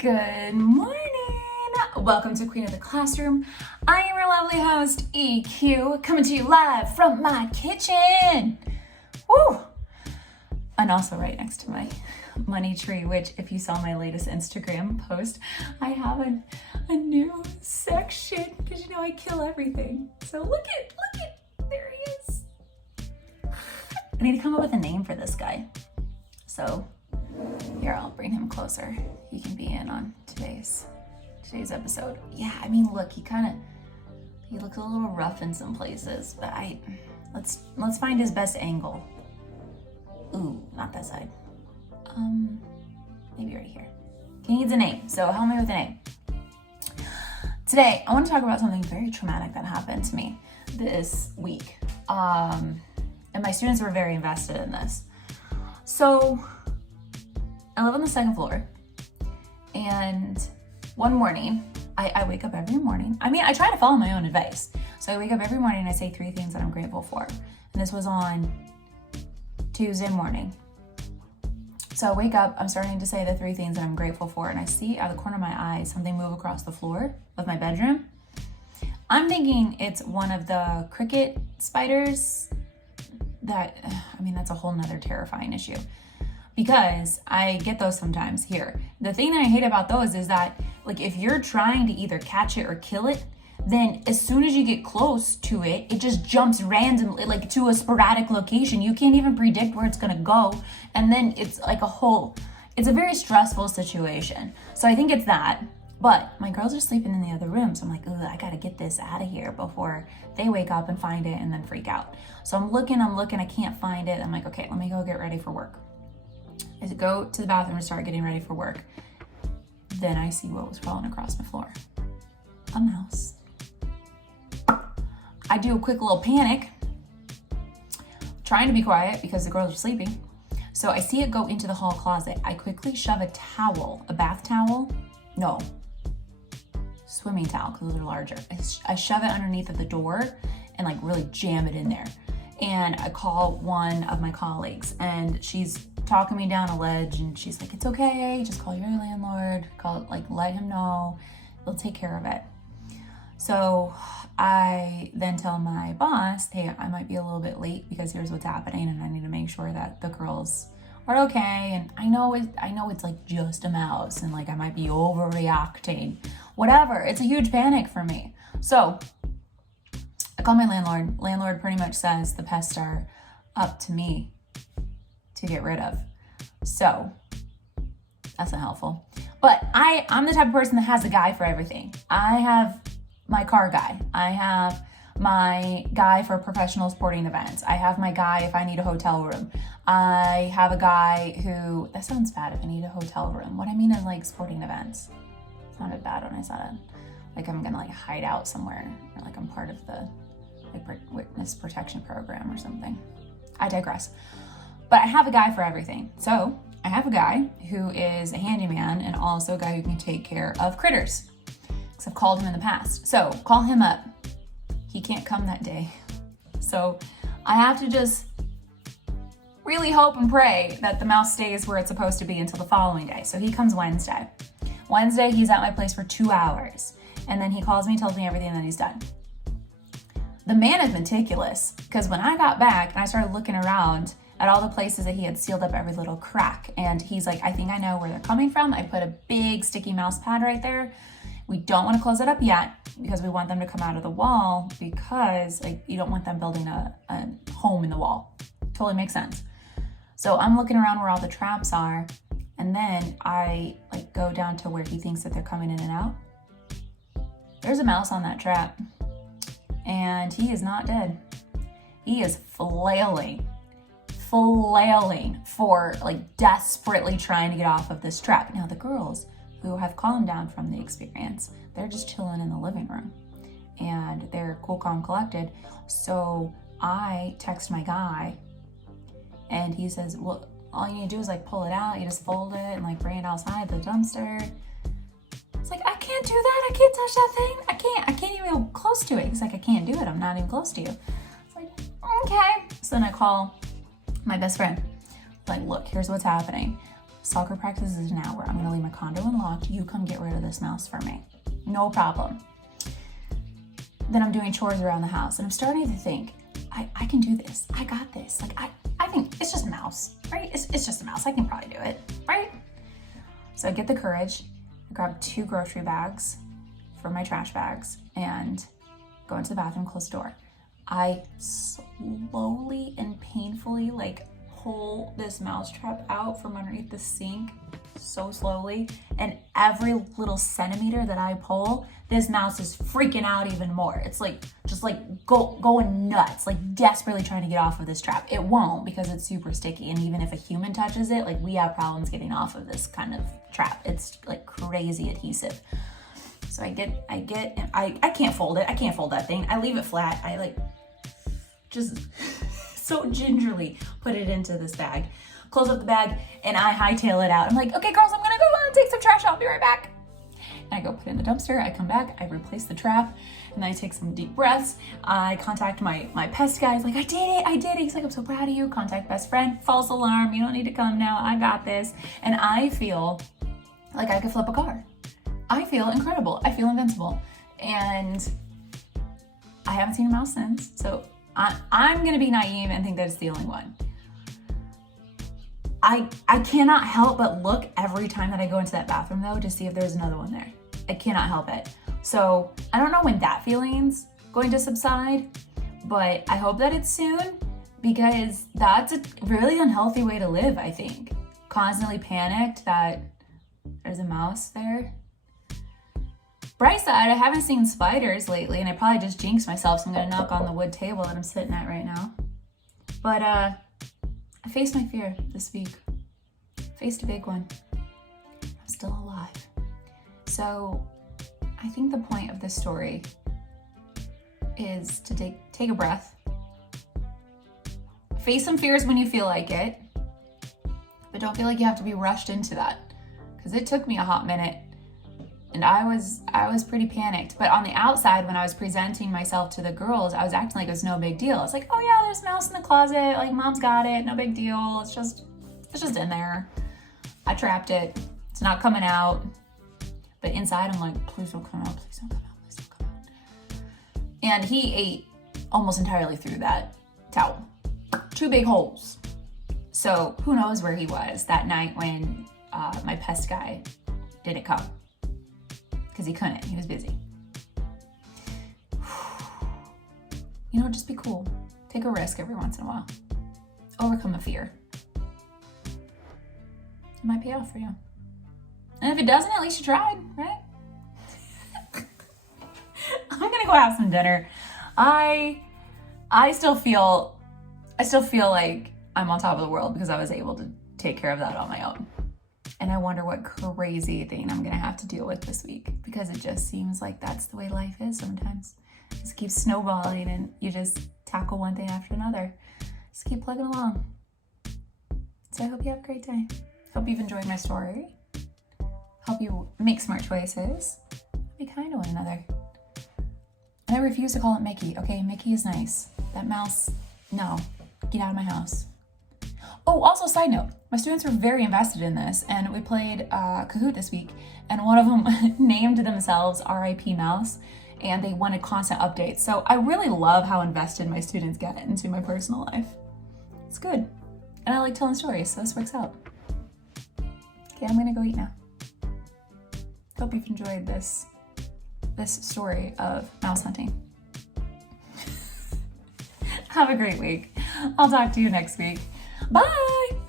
Good morning. Welcome to Queen of the Classroom. I am your lovely host, EQ, coming to you live from my kitchen. Woo! And also right next to my money tree, which if you saw my latest Instagram post, I have a new section because you know I kill everything. So look at, there he is. I need to come up with a name for this guy. So here, I'll bring him closer. He can be in on today's episode. Yeah, I mean, look, he looks a little rough in some places, but let's find his best angle. Ooh, not that side. Maybe right here. He needs a name, so help me with a name. Today, I want to talk about something very traumatic that happened to me this week. And my students were very invested in this. So, I live on the second floor, and one morning, I wake up every morning. I mean, I try to follow my own advice. So I wake up every morning and I say 3 things that I'm grateful for. And this was on Tuesday morning. So I wake up, I'm starting to say the 3 things that I'm grateful for, and I see out of the corner of my eye something move across the floor of my bedroom. I'm thinking it's one of the cricket spiders that's a whole nother terrifying issue. Because I get those sometimes here. The thing that I hate about those is that, like, if you're trying to either catch it or kill it, then as soon as you get close to it, it just jumps randomly, like, to a sporadic location. You can't even predict where it's gonna go. And then it's like it's a very stressful situation. So I think it's that. But my girls are sleeping in the other room. So I'm like, I gotta get this out of here before they wake up and find it and then freak out. So I'm looking, I can't find it. I'm like, okay, let me go get ready for work. I go to the bathroom and start getting ready for work. Then I see what was crawling across my floor. A mouse. I do a quick little panic, trying to be quiet because the girls are sleeping. So I see it go into the hall closet. I quickly shove a bath towel. No, swimming towel, because those are larger. I shove it underneath of the door and like really jam it in there. And I call one of my colleagues, and she's talking me down a ledge, and she's like, it's okay, just call your landlord, let him know, they'll take care of it. So I then tell my boss, hey, I might be a little bit late because here's what's happening, and I need to make sure that the girls are okay. And I know it's like just a mouse, and like I might be overreacting, whatever. It's a huge panic for me. So I call my landlord. Landlord pretty much says the pests are up to me to get rid of. So that's not helpful. But I'm the type of person that has a guy for everything. I have my car guy. I have my guy for professional sporting events. I have my guy if I need a hotel room. I have a guy who, that sounds bad if I need a hotel room. What I mean is like sporting events. It sounded bad when I said it. Like I'm gonna like hide out somewhere, or like I'm part of the witness protection program or something. I digress. But I have a guy for everything. So I have a guy who is a handyman and also a guy who can take care of critters. Because I've called him in the past. So call him up. He can't come that day. So I have to just really hope and pray that the mouse stays where it's supposed to be until the following day. So he comes Wednesday. Wednesday, he's at my place for 2 hours. And then he calls me, tells me everything that he's done. The man is meticulous, because when I got back and I started looking around at all the places that he had sealed up every little crack, and he's like, I think I know where they're coming from. I put a big sticky mouse pad right there. We don't want to close it up yet because we want them to come out of the wall, because like you don't want them building a home in the wall. Totally makes sense. So I'm looking around where all the traps are, and then I like go down to where he thinks that they're coming in and out. There's a mouse on that trap, and he is not dead. He is flailing for like desperately trying to get off of this trap. Now the girls, who have calmed down from the experience, they're just chilling in the living room and they're cool, calm, collected. So I text my guy and he says, well, all you need to do is like pull it out. You just fold it and like bring it outside the dumpster. It's like, I can't do that. I can't touch that thing. I can't even go close to it. He's like, I can't do it. I'm not even close to you. It's like, okay. So then I call my best friend. Like, look, here's what's happening. Soccer practice is an hour. I'm gonna leave my condo unlocked. You come get rid of this mouse for me. No problem. Then I'm doing chores around the house and I'm starting to think, I can do this. I got this. Like, I think it's just a mouse, right? It's just a mouse. I can probably do it, right? So I get the courage, I grab 2 grocery bags for my trash bags and go into the bathroom, close the door. I slowly and painfully like pull this mouse trap out from underneath the sink so slowly, and every little centimeter that I pull, this mouse is freaking out even more. It's like just like going nuts, like desperately trying to get off of this trap. It won't, because it's super sticky, and even if a human touches it, like we have problems getting off of this kind of trap. It's like crazy adhesive. So I can't fold it. I can't fold that thing. I leave it flat. I like just so gingerly put it into this bag, close up the bag, and I hightail it out. I'm like, okay, girls, I'm gonna go take some trash. I'll be right back. And I go put it in the dumpster. I come back, I replace the trap, and then I take some deep breaths. I contact my pest guy. He's like, I did it. He's like, I'm so proud of you. Contact best friend. False alarm. You don't need to come now. I got this. And I feel like I could flip a car. I feel incredible. I feel invincible. And I haven't seen a mouse since. So I'm gonna be naive and think that it's the only one. I cannot help but look every time that I go into that bathroom though to see if there's another one there. I cannot help it. So I don't know when that feeling's going to subside, but I hope that it's soon, because that's a really unhealthy way to live, I think. Constantly panicked that there's a mouse there. Bright side, I haven't seen spiders lately, and I probably just jinxed myself, so I'm gonna knock on the wood table that I'm sitting at right now. But I faced my fear this week. Faced a big one. I'm still alive. So I think the point of this story is to take a breath. Face some fears when you feel like it, but don't feel like you have to be rushed into that, because it took me a hot minute. And I was pretty panicked. But on the outside, when I was presenting myself to the girls, I was acting like it was no big deal. It's like, oh yeah, there's a mouse in the closet. Like, mom's got it. No big deal. It's just in there. I trapped it. It's not coming out. But inside, I'm like, please don't come out. Please don't come out. Please don't come out. And he ate almost entirely through that towel. 2 big holes. So who knows where he was that night when my pest guy didn't come. Because he couldn't. He was busy. You know, just be cool. Take a risk every once in a while. Overcome a fear. It might pay off for you. And if it doesn't, at least you tried, right? I'm gonna go have some dinner. I still feel like I'm on top of the world because I was able to take care of that on my own. And I wonder what crazy thing I'm gonna have to deal with this week, because it just seems like that's the way life is sometimes. It just keeps snowballing and you just tackle one thing after another. Just keep plugging along. So I hope you have a great day. Hope you've enjoyed my story. Hope you make smart choices. Be kind to one another. And I refuse to call it Mickey, okay? Mickey is nice. That mouse, no. Get out of my house. Oh, also side note, my students were very invested in this, and we played Kahoot this week, and one of them named themselves RIP Mouse, and they wanted constant updates. So I really love how invested my students get into my personal life. It's good. And I like telling stories, so this works out. Okay, I'm gonna go eat now. Hope you've enjoyed this story of mouse hunting. Have a great week. I'll talk to you next week. Bye!